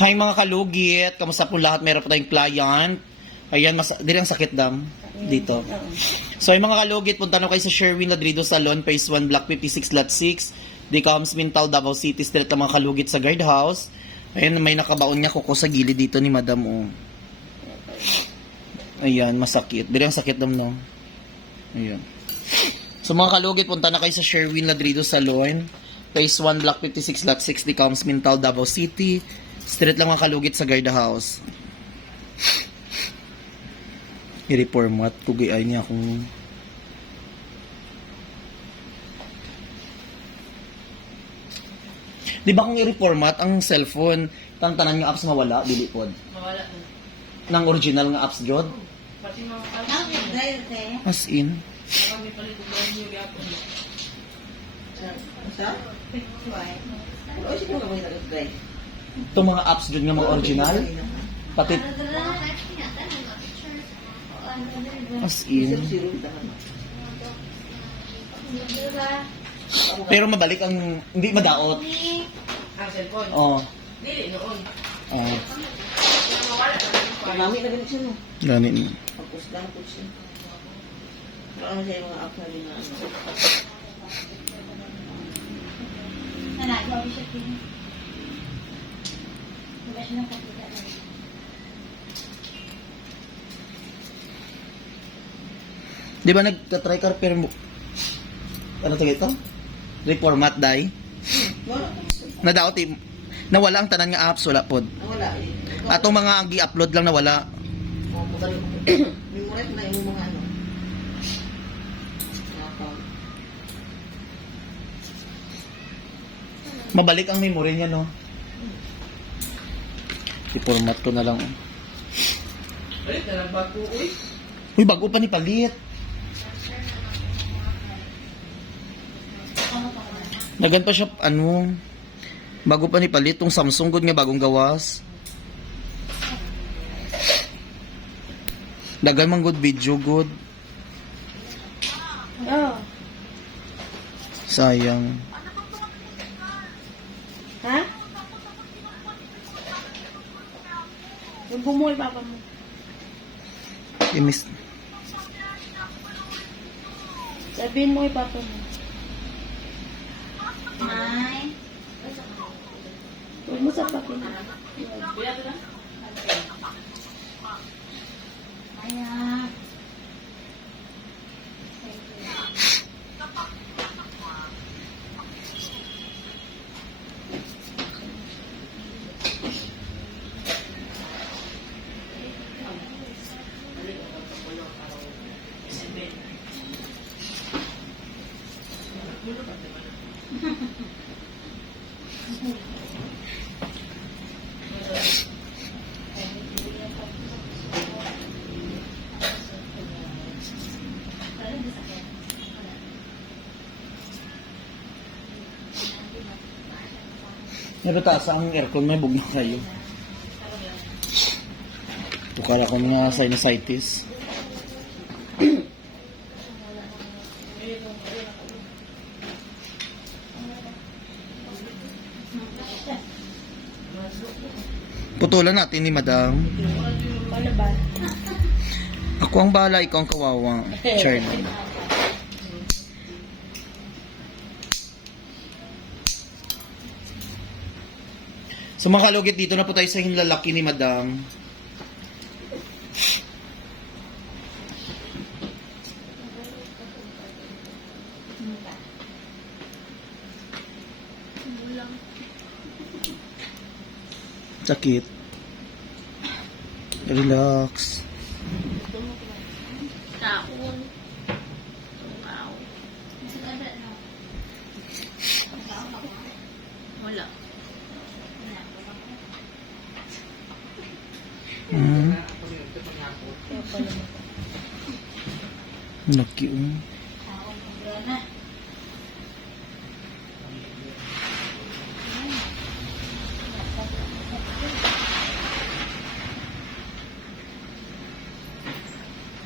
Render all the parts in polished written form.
Hi mga kalugit, kamusta po lahat? Meron po tayong client. Ayan, dili ang sakit dam dito. So yung mga kalugit, punta na kayo sa Sherwin Ladrido Salon, Phase 1, Block 56, Lot 6. Decoms Mintal, Davao City, street lang mga kalugit sa guardhouse. Ayan, may nakabaon niya kuko sa gilid dito ni Madam O. Ayan, masakit. Dili ang sakit dam, no? Ayan. So mga kalugit, punta na kayo sa Sherwin Ladrido Salon, Phase 1, Block 56, Lot 6, Decoms Mintal, Davao City. Street lang mga kalugit sa guardhouse. I-reformat. Kugiay niya kung... Di ba kung i-reformat ang cellphone, tanan yung apps mawala, dili pod? Mawala na. Nang original nga apps jod? Pati mga As in? kami palit ko ba yung yapon. Itong mga apps jod nga mga original? Pati... As in? Pero mabalik ang... Hindi madaot. Ang cellphone. Oo. Dili noon. Oo. Kaya mawala na yung file. Marami na ganun siya, no? Ganit mo. Pag-pusdan po siya. Marami siya yung mga app na rin na ano. Anak, bago siya din. Wala siya ng kapita na. Di ba nagtatry ka pero... Ano tawag ito? Reformat dai? Wala po siya. Nadaot nawala ang tanan nga apps, wala pod. Wala eh. Atong mga gi-upload lang nawala. Memoret na yung mga ano. Mabalik ang memory niya, no? I-format ko na lang. Balik na lang bago, uy. Uy, bago pa ni palit. Nagan pa siya, ano, bago pa ni palit, tong Samsung good nga bagong gawas. Dagan man good video, good. Oh. Sayang. Ha? Yung bumuhay papa mo. I-miss. Sabihin mo papa mo. Nay. Huwag mo sa papi na. Bila ito na? Ayan. Nabata sa ang aircon may bugno kayo. Tukala ko mga sinusitis. Putulan natin ni Madam. Ano ba? Ako ang bahala, ikaw ang kawawa. Charlie. So mga kalugit, dito na po tayo sa hinlalaki ni Madam. Sakit. Relax. Taon. Wow. Wala. Hmm. Laki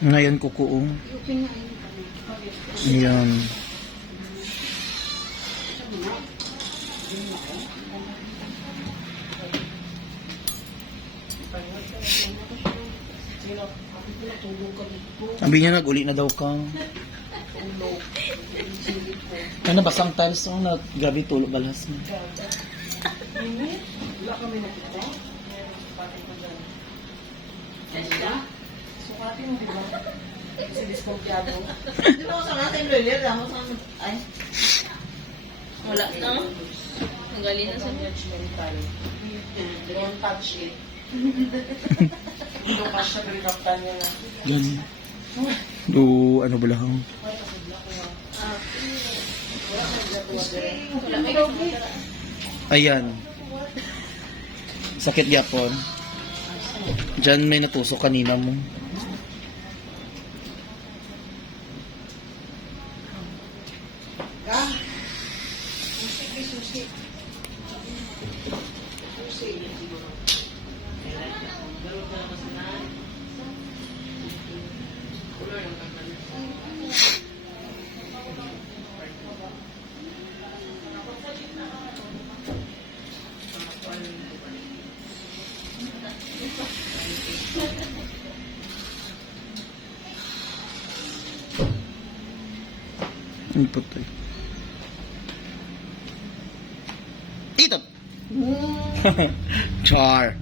Ngayon kukuong. Ayan. Sino? Ako pala tulog ka dito. Sabi niya nag-uli na daw ka. Tulog. Silip ko. Ano, basang tiles mo na grabe tulog balas mo. Ini? Wala kami nakita. Meron sukatin ko dyan. Kasya? Sukatin mo, di ba? Kasi diskontyado. Di ba ako sa natin, Loyler? Ako sa ay. Wala na. Ang galing na sa Judgmental. Don't touch it. Hindi ko pa siya pinakaptan niya na. Gani. Do, ano ba lang? Wala may doggy. Ayan. Sakit yapon. Diyan may natusok kanina mo. Ang putoy. Ito! Char.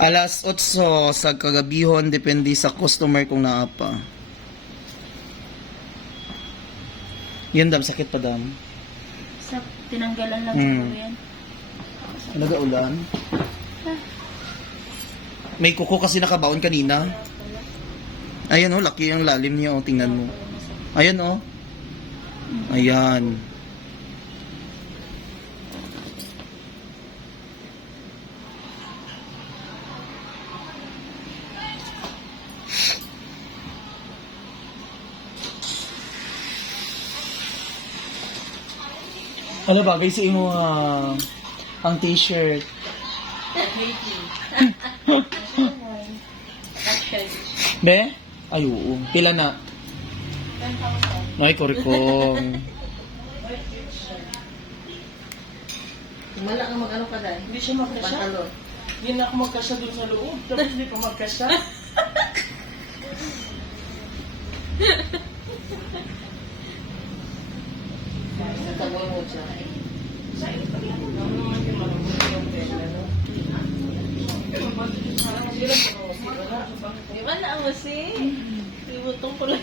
Alas 8 sa kagabihon, depende sa customer kung naapa. Yan dam, sakit pa dam. Sa tinanggalan lang Hmm. siguro yan. Nagaulan. May kuko kasi nakabaon kanina. Ayan oh, laki ang lalim niya oh, tingnan mo. Ayan oh. Ayan. Ano ba, guys, mo ang t-shirt. Be? Ay, oo. Pila na? Ay, korikong. Wala kang mag-ano ka dahil. Hindi siya magkasya. Pantalon. Hindi na ako magkasya doon sa loob. Tapos hindi pa magkasya. Sa tagol mo siya. Di ba na mo si? Ibutong ko lang.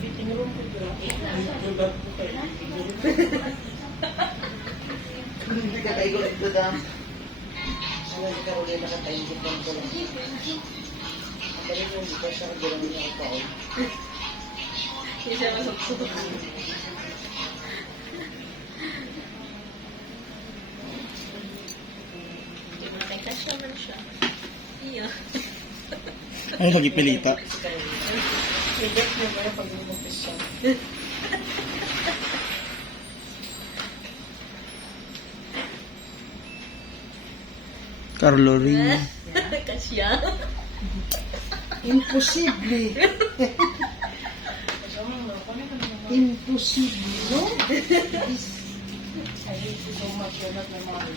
Fitting room ko dito. Hindi ka kayo ito dam. Hindi ka ulit nakatayin ko ko lang. Ang galing yung hindi siya nagawin niya ako pa. Hindi siya masuksukan. Di ba may kasya man siya? Iya. Ay, lagi pilita. Ibig niya ba yung pag lumagkasya? Carlo Ring. Kasya. Imposible. Imposible. No? I hate you so much. You're not my mother.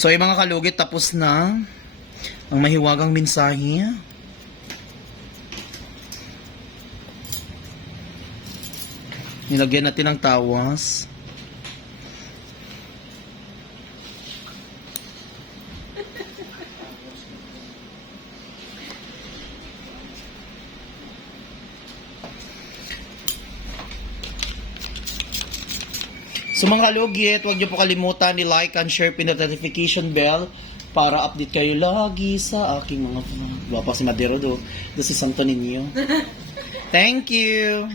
So, yung mga kalugit, tapos na ang mahiwagang mensahe. Nilagyan natin ng tawas. So mga kalugit, huwag niyo po kalimutan ni like and share pin the notification bell para update kayo lagi sa aking mga Wapa si Madero do. This is Santo Niño. Thank you.